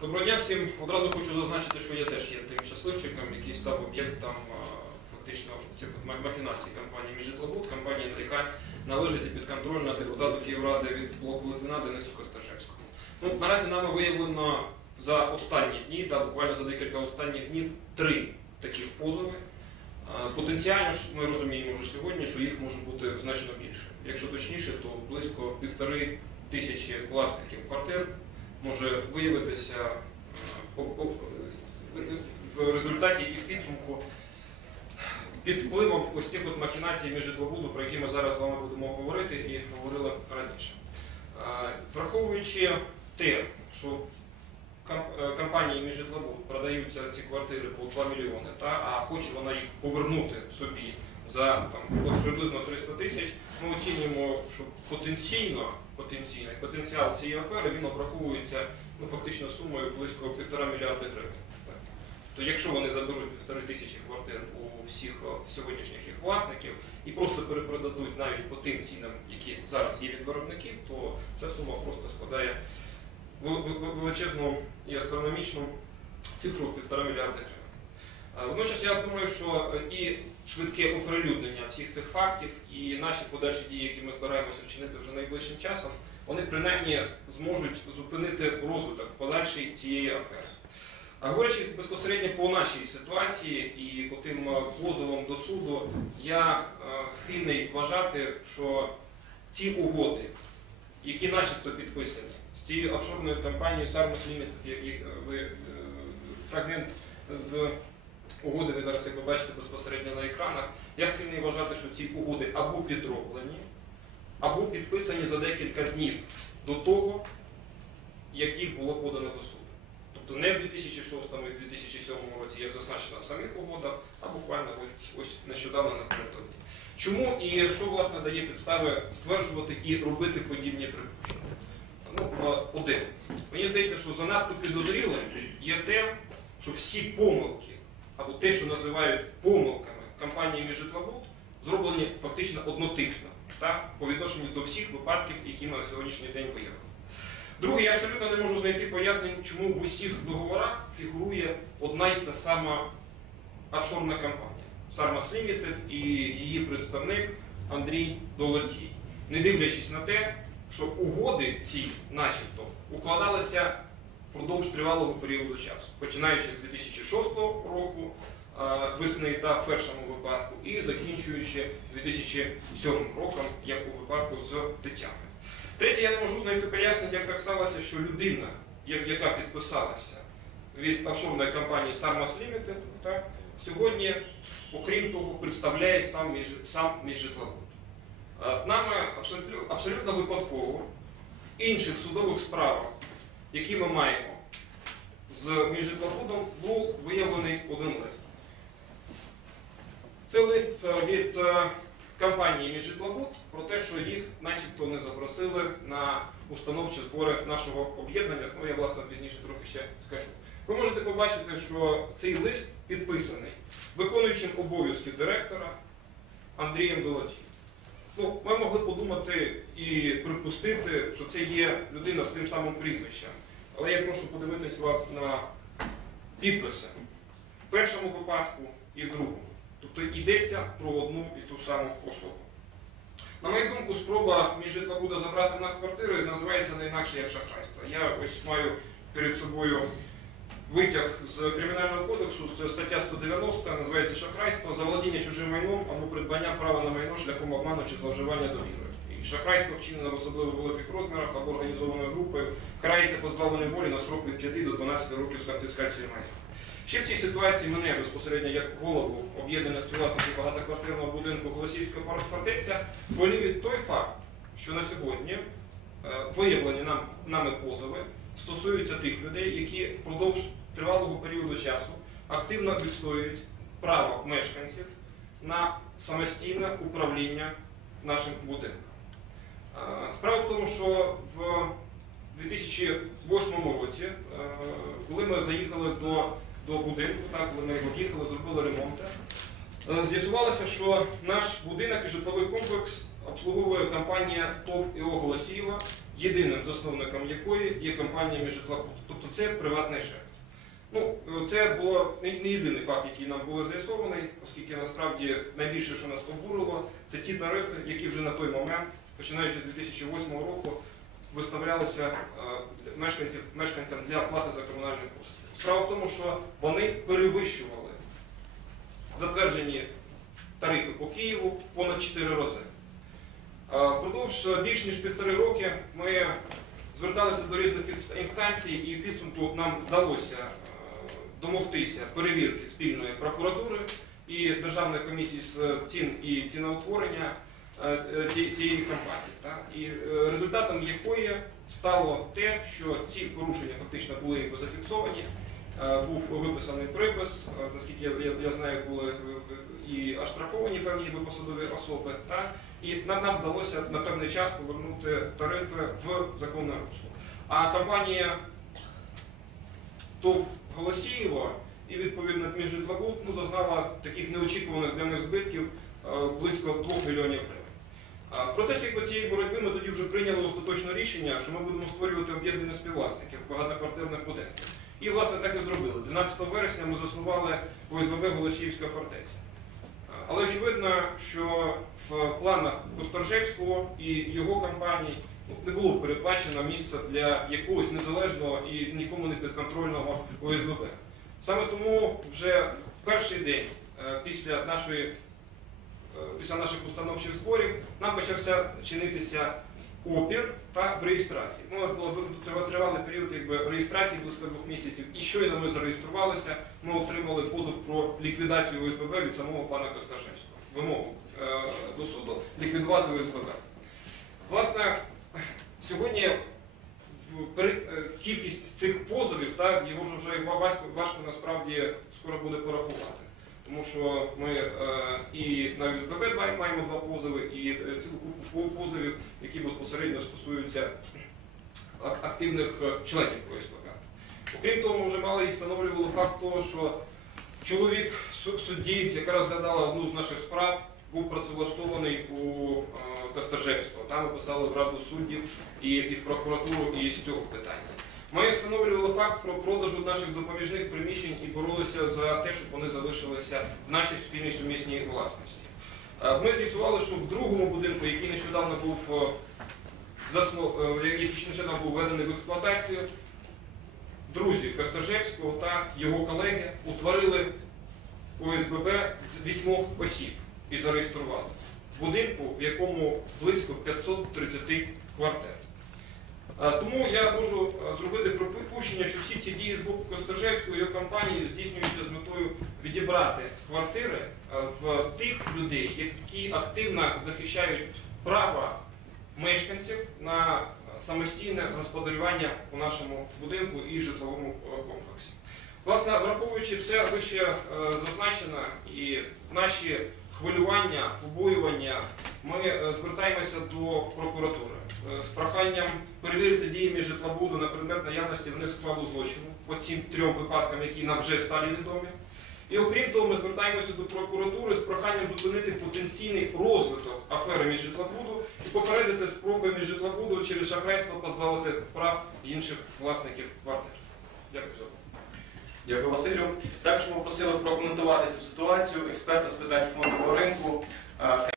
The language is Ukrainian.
Доброго дня всім. Одразу хочу зазначити, що я теж є тим щасливчиком, який став об'єктом фактично цих махінацій компанії «Міжжитлобуд», компанії, яка належить і підконтрольна депутату Київради від блоку Литвина Денису Косташевському. Ну, наразі нами виявлено за останні дні, та буквально за декілька останніх днів, три таких позови. Потенціально ж ми розуміємо вже сьогодні, що їх може бути значно більше. Якщо точніше, то близько півтори тисячі власників квартир може виявитися е, в результаті і в підсумку під впливом ось цих от махінацій між житлобуду, про які ми зараз з вами будемо говорити і говорили раніше. Е, Враховуючи те, що е, компанії між житлобуд продаються ці квартири по 2 мільйони, та, а хоче вона їх повернути собі за там, приблизно 300 тисяч, ми оцінюємо, що потенційно, потенційний потенціал цієї афери він обраховується ну, фактично сумою близько 1,5 мільярда гривень. То якщо вони заберуть півтори тисячі квартир у всіх сьогоднішніх їх власників і просто перепродадуть навіть по тим цінам, які зараз є від виробників, то ця сума просто складає вел- вел- величезну і астрономічну цифру в півтора мільярда гривень. Е, Водночас я думаю, що е, і швидке оприлюднення всіх цих фактів, і наші подальші дії, які ми збираємося вчинити вже найближчим часом, вони принаймні зможуть зупинити розвиток подальший цієї афери. А говорячи безпосередньо по нашій ситуації і по тим е, позовам до суду, я е, схильний вважати, що ці угоди, які начебто підписані з цією офшорною компанією Sarmus Limited, е, ви фрагмент з угоди ви зараз, як ви бачите, безпосередньо на екранах. Я схильний вважати, що ці угоди або підроблені, або підписані за декілька днів до того, як їх було подано до суду. Тобто не в 2006 і в 2007 році, як зазначено в самих угодах, а буквально ось, нещодавно напередодні. Чому і що власне дає підстави стверджувати і робити подібні припущення? Ну, е, один. Мені здається, що занадто підозрілим є те, що всі помилки, або те, що називають помилками компанії «Міжжитлобуд», зроблені фактично однотипно та, по відношенню до всіх випадків, які ми на сьогоднішній день виявили. Друге, я абсолютно не можу знайти пояснень, чому в усіх договорах фігурує одна й та сама офшорна компанія Sarmas Limited і її представник Андрій Долотій. Не дивлячись на те, що угоди ці, начебто, укладалися впродовж тривалого періоду часу, починаючи з 2006 року, е, весни та в першому випадку, і закінчуючи 2007 роком, як у випадку з Тетяною. Третє, я не можу знайти пояснення, як так сталося, що людина, яка підписалася від офшорної компанії Sarmas Limited, так, сьогодні, окрім того, представляє сам, між, сам міжжитловод. Е, Нами абсолютно, абсолютно випадково в інших судових справах, які ми маємо з міжжитловодом, був виявлений один лист. Це лист е, від е, компанії Міжжитловод про те, що їх начебто не запросили на установчі збори нашого об'єднання. Ну, я власне пізніше трохи ще скажу. Ви можете побачити, що цей лист підписаний виконуючим обов'язки директора Андрієм Долотієм. Ну, ми могли подумати і припустити, що це є людина з тим самим прізвищем. Але я прошу подивитись вас на підписи в першому випадку і в другому. Тобто йдеться про одну і ту саму особу. На мою думку, спроба між буде забрати в нас квартири називається не інакше як шахрайство. Я ось маю перед собою витяг з кримінального кодексу, це стаття 190, називається шахрайство, заволодіння чужим майном або придбання права на майно шляхом обману чи зловживання довірою. І шахрайство вчинене в особливо великих розмірах або організованою групою карається позбавленням волі на строк від 5 до 12 років з конфіскацією майна. Ще в цій ситуації мене безпосередньо як голову об'єднання співвласників багатоквартирного будинку Голосіївська фортеця хвилює той факт, що на сьогодні е, виявлені нам, нами позови стосуються тих людей, які впродовж тривалого періоду часу активно відстоюють право мешканців на самостійне управління нашим будинком. Е, Справа в тому, що в 2008 році, е, коли ми заїхали до, до будинку, так, коли ми об'їхали, зробили ремонт, е, з'ясувалося, що наш будинок і житловий комплекс обслуговує компанія ТОВ ІО Голосіїва, єдиним засновником якої є компанія Міжжитлабуд. Тобто це приватний ЖЕК. Ну, це було не не єдиний факт, який нам було з'ясований, оскільки насправді найбільше, що нас обурило, це ті тарифи, які вже на той момент, починаючи з 2008 року, виставлялися е, мешканцям для оплати за комунальні послуги. Справа в тому, що вони перевищували затверджені тарифи по Києву в понад 4 рази. Е, Впродовж більш ніж півтори роки ми зверталися до різних інстанцій, і в підсумку нам вдалося е, домогтися перевірки спільної прокуратури і Державної комісії з цін і ціноутворення ці- цієї компанії. та. І е, результатом якої стало те, що ці порушення фактично були зафіксовані. Е, Був виписаний припис, е, наскільки я, я, я знаю, були е, е, і оштрафовані певні посадові особи. Та? І нам, нам вдалося на певний час повернути тарифи в законне русло. А компанія ТОВ Голосієво і відповідно Міжжитлабуд ну, зазнала таких неочікуваних для них збитків е, близько 2 мільйонів гривень. В процесі якби, цієї боротьби ми тоді вже прийняли остаточне рішення, що ми будемо створювати об'єднання співвласників багатоквартирних будинків. І, власне, так і зробили. 12 вересня ми заснували ОСББ Голосіївська фортеця. Але очевидно, що в планах Косторжевського і його компаній не було передбачено місця для якогось незалежного і нікому не підконтрольного ОСББ. Саме тому вже в перший день е, після нашої після наших установчих зборів нам почався чинитися опір та в реєстрації. Ну, У нас було тривалий період якби, реєстрації близько двох місяців. І щойно ми зареєструвалися, ми отримали позов про ліквідацію ОСББ від самого пана Косташевського. Вимогу е, до суду ліквідувати ОСББ. Власне, сьогодні е, кількість цих позовів, та, його вже важко, важко насправді скоро буде порахувати. Тому що ми е, і на ОСББ маємо два позови, і е, цілу купу позовів, які безпосередньо стосуються активних е, членів ОСББ. Окрім того, ми вже мали і встановлювали факт того, що чоловік судді, яка розглядала одну з наших справ, був працевлаштований у Костержевського. Там ми писали в Раду суддів і, в прокуратуру і з цього питання. Ми встановлювали факт про продажу наших допоміжних приміщень і боролися за те, щоб вони залишилися в нашій спільній сумісній власності. Е, Ми з'ясували, що в другому будинку, який нещодавно був е, е, який нещодавно був введений в експлуатацію, друзі Костержевського та його колеги утворили ОСББ з вісьмох осіб і зареєстрували будинку, в якому близько 530 квартир. Е, Тому я можу е, зробити припущення, що всі ці дії з боку Костержевської його компанії здійснюються з метою відібрати квартири е, в тих людей, які активно захищають права мешканців на самостійне господарювання у нашому будинку і житловому комплексі. Власне, враховуючи все вище е, зазначено і наші хвилювання, побоювання, ми е, звертаємося до прокуратури е, з проханням перевірити дії Міжжитлабуду на предмет наявності в них складу злочину по цим трьом випадкам, які нам вже стали відомі. І окрім того, ми звертаємося до прокуратури з проханням зупинити потенційний розвиток афери Міжжитлабуду і попередити спроби Міжжитлабуду через шахрайство позбавити прав інших власників квартир. Дякую за увагу. Дякую, Василю. Також ми попросили прокоментувати цю ситуацію експерта з питань фондового ринку е,